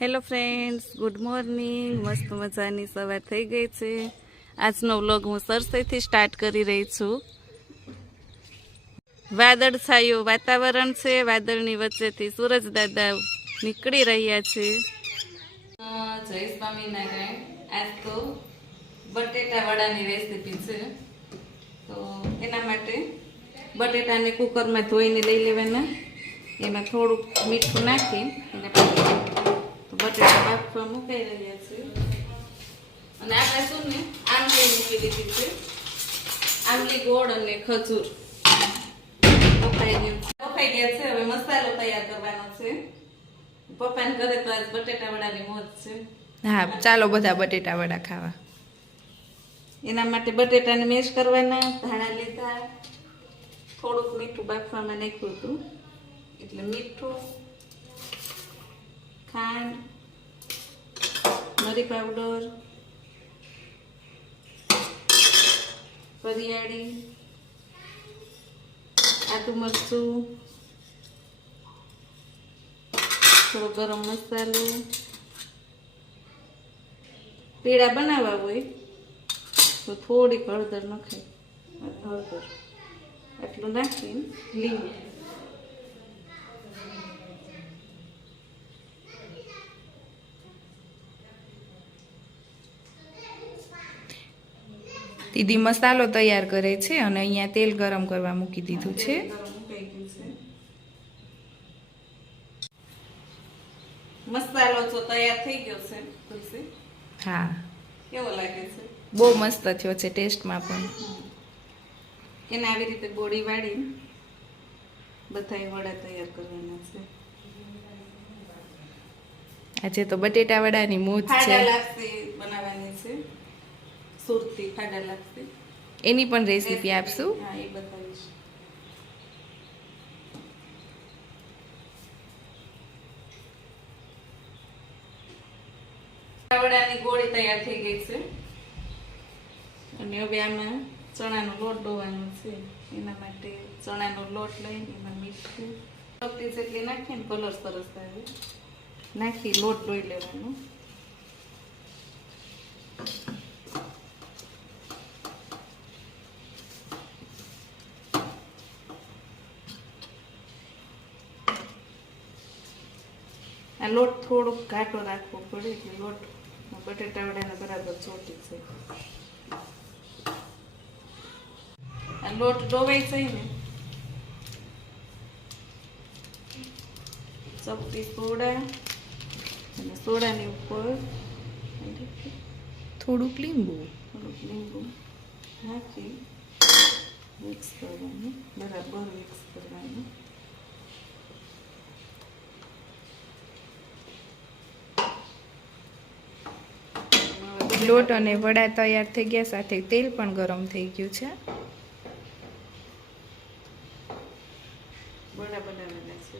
Hello friends, good morning. મસ્ત મજાની સવાર થઈ ગઈ છે. આજનો વ્લોગ હું સરસઈથી સ્ટાર્ટ કરી રહી છું. વાદળ છાયું વાતાવરણ છે. વાદળની વચ્ચેથી સૂરજ દાદા નીકળી રહ્યા છે. જય સ્વામિનારાયણ. આજ તો બટેટા વડાની રેસીપી છે. તો એના માટે બટેટાને કુકરમાં ધોઈને લઈ લેવાના. એમાં થોડુંક મીઠું નાખી એને બટેટા બાફવા મુકાઈ રહ્યા છે. અને આપણે શું ને આમલી મૂકી દીધી છે. આમલી, ગોળ અને ખજૂર બફાઈ ગયા છે. હવે મસાલો તૈયાર કરવાનો છે. પપ્પાને ઘરે તો આજ બટેટા વડાની મોજ છે. હા, ચાલો બધા બટેટા વડા ખાવા. એના માટે બટેટાને મેશ કરવાના. ધાણા લીધા, થોડુંક મીઠું બાફવામાં નાખ્યું હતું એટલે મીઠું, ખાંડ, મરી પાવડર, વરિયાળી, આદુ મરચું, થોડો ગરમ મસાલો. પેડા બનાવવા હોય તો થોડીક હળદર નખાય. હળદર આટલું નાખીને લીંબુ. દીદી મસાલો તૈયાર કરે છે અને અહીંયા તેલ ગરમ કરવા મૂકી દીધું છે. મસાલો જો તૈયાર થઈ ગયો છે. તુલસી, હા, કેવો લાગે છે? બહુ મસ્ત થયો છે ટેસ્ટમાં પણ. એને આવી રીતે ગોળી વાળી બધાય વડા તૈયાર કરવાના છે. આજે તો બટેટા વડાની મોજ છે. ફાડા લાપસી બનાવવાની છે. સુરતી ફાડા લાપસી, એની પણ રેસીપી આપશું. હા, એ બતાવીશ. વડાની ગોળી તૈયાર થઈ ગઈ છે. અને હવે આમાં ચણાનો લોટ ડોવાનો છે. એના માટે ચણાનો લોટ લઈને એમાં મીઠું ચપટી જેટલી નાખીને કલર સરસ આવે નાખી લોટ ડોઈ લેવાનો. આ લોટ થોડોક ઘાટો રાખવો પડે એટલે લોટ બટેટા વડાને બરાબર ચોટી છે. આ લોટ ડોવાઈ જાય ને ચપટી સોડા અને સોડાની ઉપર થોડુંક લીંબુ નાખી મિક્સ કરવાનું. બરાબર મિક્સ કરવાનું. લોટ અને વડા તૈયાર થઈ ગયા, સાથે તેલ પણ ગરમ થઈ ગયું છે. વડા બનાવેલા છે.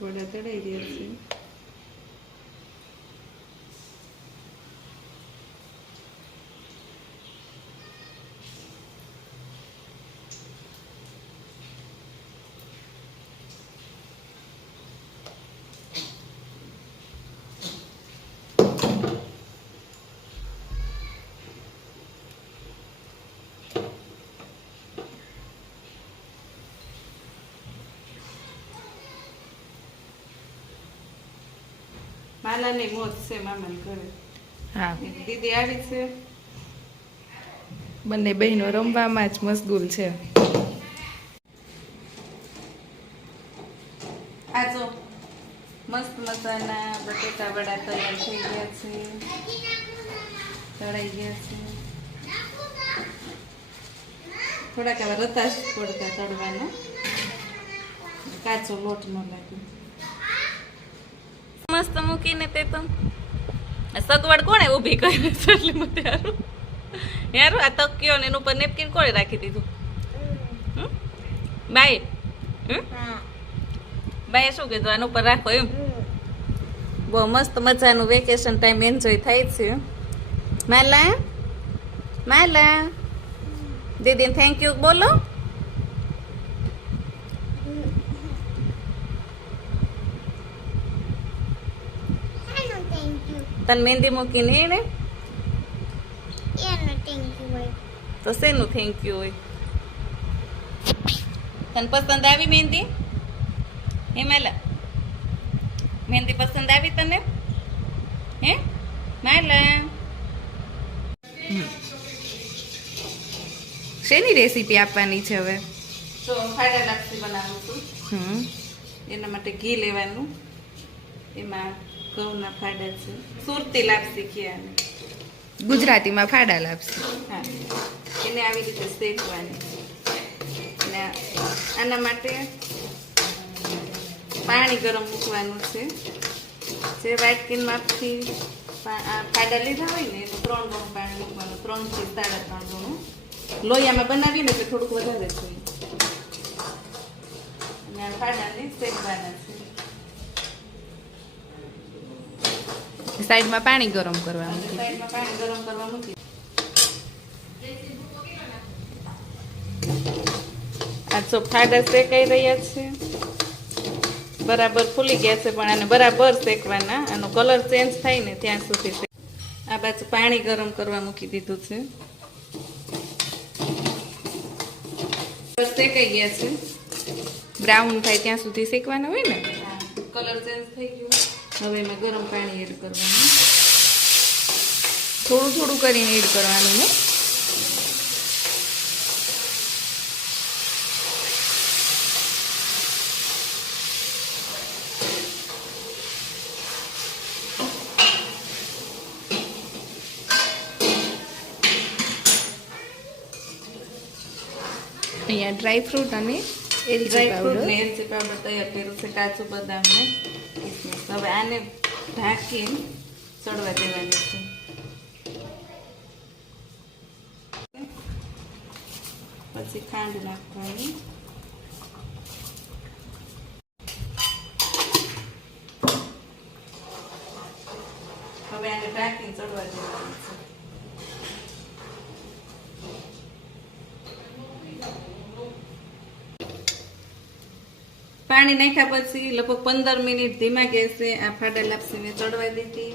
વડા તળાઈ રહ્યા છે. માલાની મોજ છે મામાને ઘરે. હા, દીદી આવી છે. બંને બહેનો રમવામાં જ મશગુલ છે. આ જો મસ્ત મજાના બટેટા વડા તૈયાર થઈ ગયા છે. તળાઈ ગયા છે. થોડાક આવા રતાશ પડતા તળવાનો, કાચો લોટ ન લાગે. મસ્ત મૂકીને તે તો સગવડ કોણે ઊભી કરી છે એટલી મોટી યાર. આ તકિયો ને એનું ઉપર નેપકિન કોણે રાખી દીધું? બાય ભાઈ શું કીધું આનું પર રાખો એમ બહુ મસ્ત મજાનું વેકેશન ટાઈમ એન્જોય થાય છે માલા માલા દીદી થેન્ક યુ બોલો તને મહેંદી મૂકીને એને તો શેનું થેન્ક યુ હોય તને પસંદ આવી મહેંદી હે માલા મહેંદી પસંદ આવી તને હે માલા શેની રેસીપી આપવાની છે હવે તો ફાડા લાપસી બનાવું છું એના માટે ઘી લેવાનું એમાં ઘઉંના ફાડા છે સુરતી લાપસી કહેવાય ગુજરાતીમાં ફાડા લાપસી હા એને આવી રીતે શેકવાની અને આના માટે પાણી ગરમ મૂકવાનું છે જે વાટકીન માપથી ફાડા લીધા હોય ને એનું 3 ગણું પાણી મૂકવાનું 3 થી 3.5 ગણું લોહીયામાં બનાવીને એટલે થોડુંક વધારે જોઈએ અને આ ફાડાને શેકવાના છે સાઈડમાં પાણી ગરમ કરવાનું સાઈડમાં પાણી ગરમ કરવા મૂકી આ જો ફાડા શેકાઈ રહ્યા છે બરાબર ફૂલી ગયા છે પણ આને બરાબર શેકવાના આનો કલર ચેન્જ થાય ને ત્યાં સુધી આ બાજુ પાણી ગરમ કરવા મૂકી દીધું છે શેકાઈ ગયા છે બ્રાઉન થાય ત્યાં સુધી શેકવાના હોય ને કલર ચેન્જ થઈ ગયો હવે એમાં ગરમ પાણી એડ કરવાનું થોડું થોડું કરીને એડ કરવાનું ને અહીંયા ડ્રાય ફ્રૂટ અને એલચી ડ્રાય ફ્રૂટ પાવડર ને એલચી પાવડર તૈયાર કર્યું છે કાજુ બદામ ને કિસમિસ હવે આને ઢાંકીને ચડવા દેવાની છે પછી ખાંડ નાખવાની હવે આને ઢાંકીને ચડવા દેવાની છે પાણી નાખ્યા પછી લગભગ 15 મિનિટ ધીમા ગેસે આ ફાડા લાપસીને ચડવા દીધી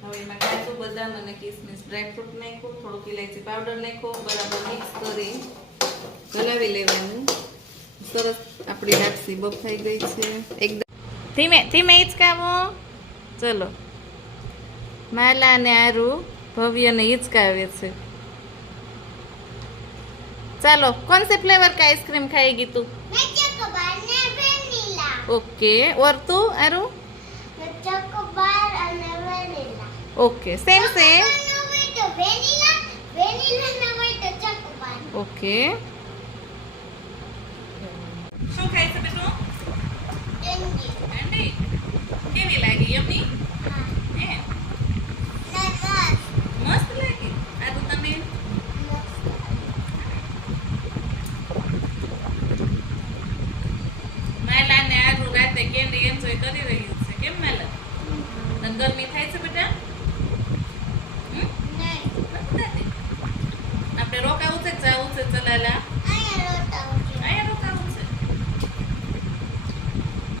હવે એમાં કાજુ બદામ અને કિસમિસ ડ્રાયફ્રૂટ નાખ્યું થોડુંક ઇલાયચી પાવડર નાખ્યો બરાબર મિક્સ કરી હલાવી લેવાનું સરસ આપણી લાપસી બફાઈ ગઈ છે એકદમ ધીમે ધીમે હિંચકાવો ચલો માલા અને આરુ ભવ્યને હિંચકાવે છે ચાલો कौन से फ्लेवर का आइसक्रीम खाएगी तू मैं चॉकोबार ने वेनिला ओके और तू आरु मैं चॉकोबार અને વેનિલા ओके सेम सेम નો હોય તો વેનિલા વેનિલા નો હોય તો ચોકોબાર ओके શું ખાય છે બેટો કેન્ડી કેન્ડી કેવી લાગી યમ્મી હે નમસ મસ્ત લાગી આ તો તમે માલા ને આરુ રાતે કેન્ડી એન્જોય કરી રહ્યું છે કેમ માલા તને ગરમી